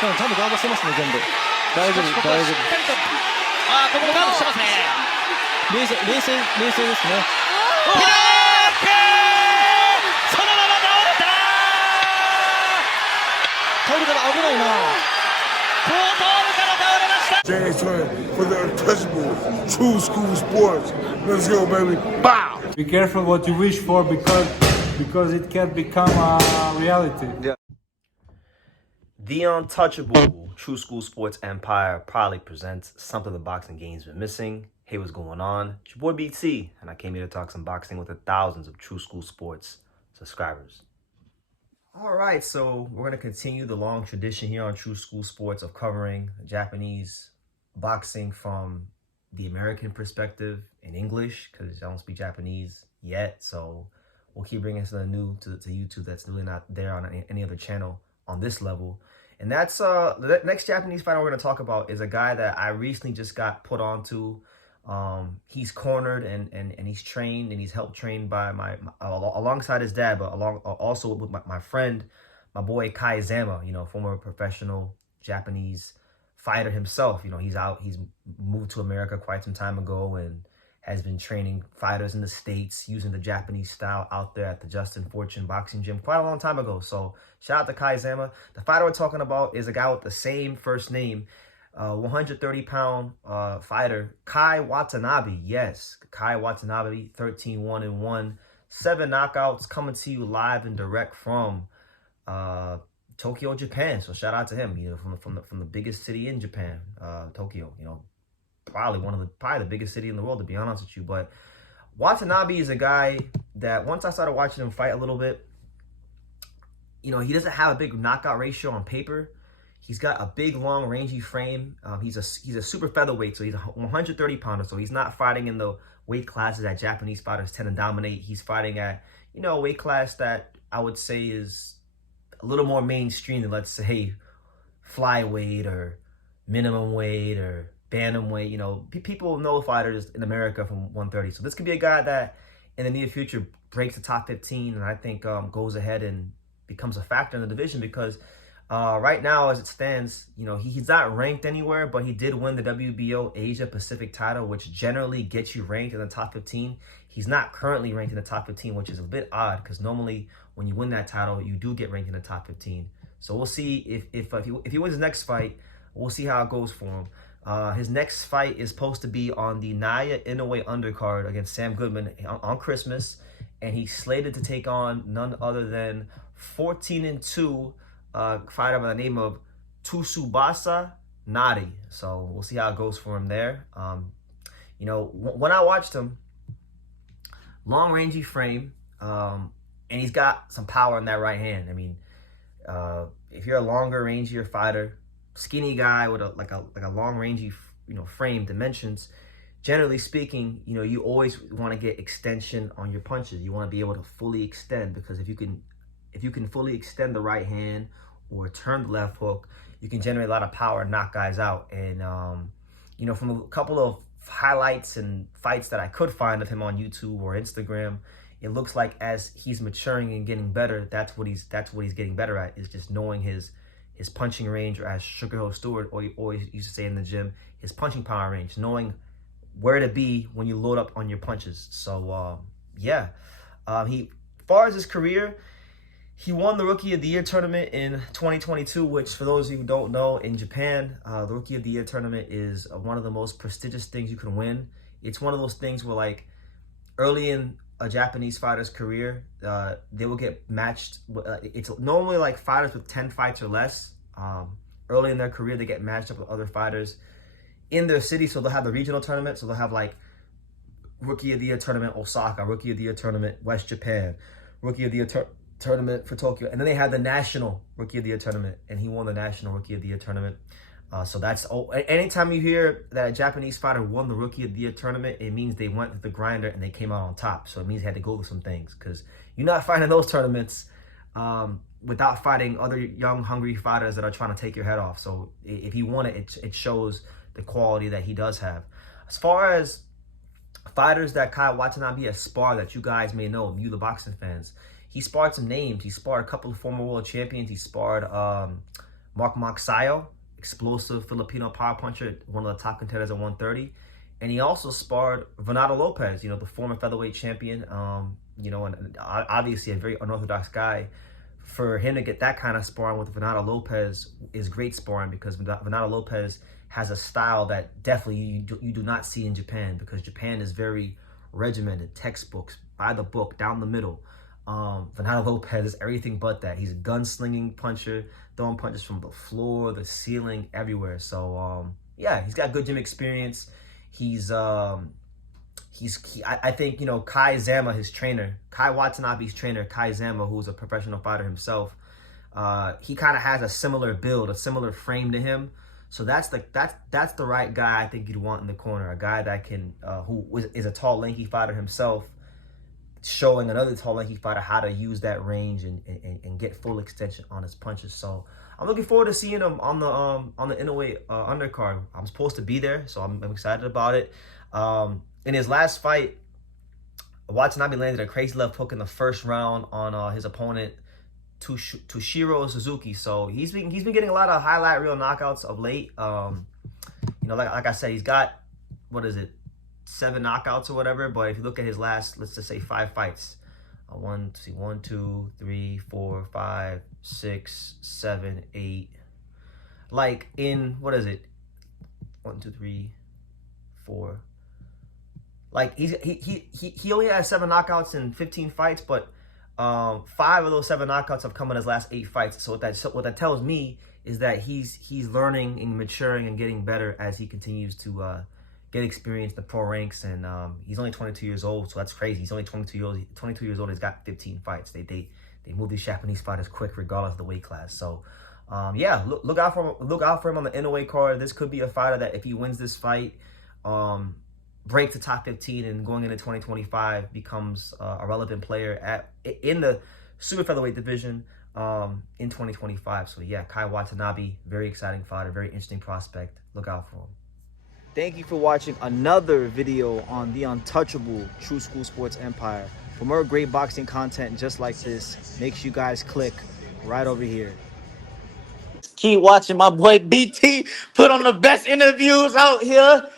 ちゃんとガードしてますね、全部。大丈夫、大丈夫。ここもガードしてますね。冷静ですね。そのまま倒れた。倒れたら危ないな。後頭部から倒れました。 James Hunt for the untouchable true school sports. Let's go, baby. Bow! Be careful what you wish for because it can become a reality. The untouchable True School Sports Empire proudly presents something the boxing game's been missing. Hey, what's going on? It's your boy BT, and I came here to talk some boxing with the thousands of True School Sports subscribers. All right, so we're going to continue the long tradition here on True School Sports of covering Japanese boxing from the American perspective in English, because I don't speak Japanese yet. So we'll keep bringing something new to YouTube that's really not there on any other channel on this level. And that's the next Japanese fighter we're going to talk about is a guy that I recently just got put onto. He's cornered and he's trained and he's helped trained by my alongside his dad, but also with my friend, my boy Kai Zama, you know, former professional Japanese fighter himself. You know, he's moved to America quite some time ago and has been training fighters in the States using the Japanese style out there at the Justin Fortune boxing gym quite a long time ago. So shout out to Kai Zama. The fighter we're talking about is a guy with the same first name, 130-pound fighter, Kai Watanabe. Yes, Kai Watanabe, 13-1-1, 7 knockouts, coming to you live and direct from Tokyo, Japan. So shout out to him, you know, from the biggest city in Japan, Tokyo, you know, probably the biggest city in the world, to be honest with you. But Watanabe is a guy that once I started watching him fight a little bit, you know, he doesn't have a big knockout ratio on paper. He's got a big, long, rangy frame. He's a super featherweight, so he's a 130-pounder. So he's not fighting in the weight classes that Japanese fighters tend to dominate. He's fighting at, you know, a weight class that I would say is a little more mainstream than, let's say, flyweight or minimum weight or bantamweight. You know, people know fighters in America from 130. So this could be a guy that in the near future breaks the top 15 and I think goes ahead and becomes a factor in the division because right now, as it stands, you know, he's not ranked anywhere, but he did win the WBO Asia Pacific title, which generally gets you ranked in the top 15. He's not currently ranked in the top 15, which is a bit odd because normally when you win that title, you do get ranked in the top 15. So we'll see if he wins his next fight, we'll see how it goes for him. His next fight is supposed to be on the Naoya Inoue undercard against Sam Goodman on Christmas, and he's slated to take on none other than 14-2 fighter by the name of Tsubasa Nadi. So we'll see how it goes for him there. You know, when I watched him, long rangy frame, and he's got some power in that right hand. I mean, if you're a longer, rangier fighter, skinny guy with a long rangy, you know, frame dimensions, generally speaking, you know, you always want to get extension on your punches. You want to be able to fully extend, because if you can fully extend the right hand or turn the left hook, you can generate a lot of power and knock guys out. And you know, from a couple of highlights and fights that I could find of him on YouTube or Instagram, it looks like as he's maturing and getting better, that's what he's getting better at, is just knowing his punching range, or as Sugar Hill Stewart always used to say in the gym, his punching power range, knowing where to be when you load up on your punches. So yeah, as far as his career, he won the Rookie of the Year tournament in 2022, which, for those of you who don't know, in Japan, the Rookie of the Year tournament is one of the most prestigious things you can win. It's one of those things where, like, early in a Japanese fighter's career, they will get matched. It's normally like fighters with 10 fights or less. Early in their career, they get matched up with other fighters in their city. So they'll have the regional tournament. So they'll have like Rookie of the Year tournament Osaka, Rookie of the Year tournament West Japan, Rookie of the Year tournament for Tokyo, and then they had the national Rookie of the Year tournament, and he won the national Rookie of the Year tournament. So that's, anytime you hear that a Japanese fighter won the Rookie of the Year tournament, it means they went with the grinder and they came out on top. So it means they had to go through some things, because you're not fighting those tournaments without fighting other young, hungry fighters that are trying to take your head off. So if he won it, it shows the quality that he does have. As far as fighters that Kai Watanabe has sparred that you guys may know, you the boxing fans, he sparred some names. He sparred a couple of former world champions. He sparred Mark Magsayo, explosive Filipino power puncher, one of the top contenders at 130. And he also sparred Renato Lopez, the former featherweight champion, and obviously a very unorthodox guy. For him to get that kind of sparring with Renato Lopez is great sparring, because Renato Lopez has a style that definitely you do not see in Japan, because Japan is very regimented, textbooks, by the book, down the middle. Renato Lopez is everything but that. He's a gunslinging puncher, throwing punches from the floor, the ceiling, everywhere. So yeah, he's got good gym experience. I think Kai Zama, his trainer, Kai Watanabe's trainer, Kai Zama, who's a professional fighter himself, he kind of has a similar build, a similar frame to him. So that's the right guy I think you'd want in the corner, a guy that can who is a tall, lanky fighter himself, showing another tall, lanky fighter how to use that range and get full extension on his punches. So I'm looking forward to seeing him on the Inoue undercard. I'm supposed to be there, so I'm excited about it. In his last fight, Watanabe landed a crazy left hook in the first round on his opponent, Toshiro Suzuki. So he's been getting a lot of highlight reel knockouts of late. Like I said, he's got, 7 knockouts or whatever. But if you look at his last, let's just say 5 fights, 1, 2, 3, 4, 5, 6, 7, 8. Like in 1, 2, 3, 4. Like he only has 7 knockouts in 15 fights, but 5 of those 7 knockouts have come in his last 8 fights. So what that tells me is that he's learning and maturing and getting better as he continues to get experience in the pro ranks. And he's only 22 years old, so that's crazy. He's only 22 years old. He's got 15 fights. They move these Japanese fighters quick, regardless of the weight class. So yeah, look out for him on the Inoue card. This could be a fighter that, if he wins this fight, breaks the top 15 and going into 2025 becomes a relevant player in the super featherweight division in 2025. So yeah, Kai Watanabe, very exciting fighter, very interesting prospect. Look out for him. Thank you for watching another video on the untouchable True School Sports Empire. For more great boxing content just like this, make sure you guys click right over here. Keep watching my boy BT put on the best interviews out here.